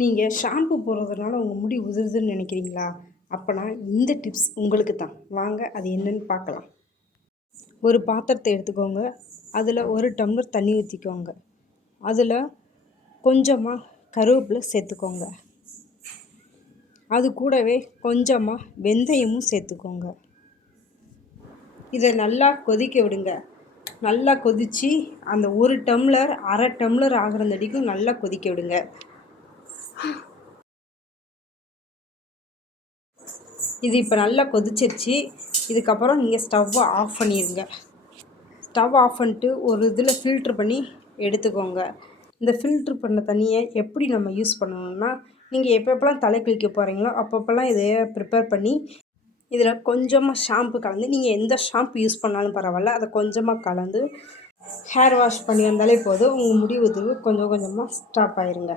நீங்கள் ஷாம்பு போடுறதுனால உங்கள் முடி உதிருதுன்னு நினைக்கிறீங்களா? அப்போனா இந்த டிப்ஸ் உங்களுக்கு தான். வாங்க அது என்னன்னு பார்க்கலாம். ஒரு பாத்திரத்தை எடுத்துக்கோங்க. அதில் 1 டம்ளர் தண்ணி ஊற்றிக்கோங்க. அதில் கொஞ்சமாக கருவேப்பிலை சேர்த்துக்கோங்க. அது கூடவே கொஞ்சமாக வெந்தயமும் சேர்த்துக்கோங்க. இதை நல்லா கொதிக்க விடுங்க. நல்லா கொதித்து அந்த 1 டம்ளர் 1/2 டம்ளர் ஆகிறந்தடிக்கும் நல்லா கொதிக்க விடுங்க. இது இப்போ நல்லா கொதிச்சிருச்சு. இதுக்கப்புறம் நீங்கள் ஸ்டவ்வை ஆஃப் பண்ணிடுங்க. ஸ்டவ் ஆஃப் பண்ணிட்டு ஒரு இதில் ஃபில்ட்ரு பண்ணி எடுத்துக்கோங்க. இந்த ஃபில்ட்ரு பண்ண தண்ணியை எப்படி நம்ம யூஸ் பண்ணணும்னா, நீங்கள் எப்பப்போலாம் தலை குளிக்க போகிறீங்களோ அப்பப்போலாம் இதை ப்ரிப்பேர் பண்ணி இதில் கொஞ்சமாக ஷாம்பு கலந்து, நீங்கள் எந்த ஷாம்பு யூஸ் பண்ணாலும் பரவாயில்ல, அதை கொஞ்சமாக கலந்து ஹேர் வாஷ் பண்ணி வந்தாலே போதும். உங்கள் முடி உதிர்வு கொஞ்சம் கொஞ்சமாக ஸ்டாப் ஆயிருங்க.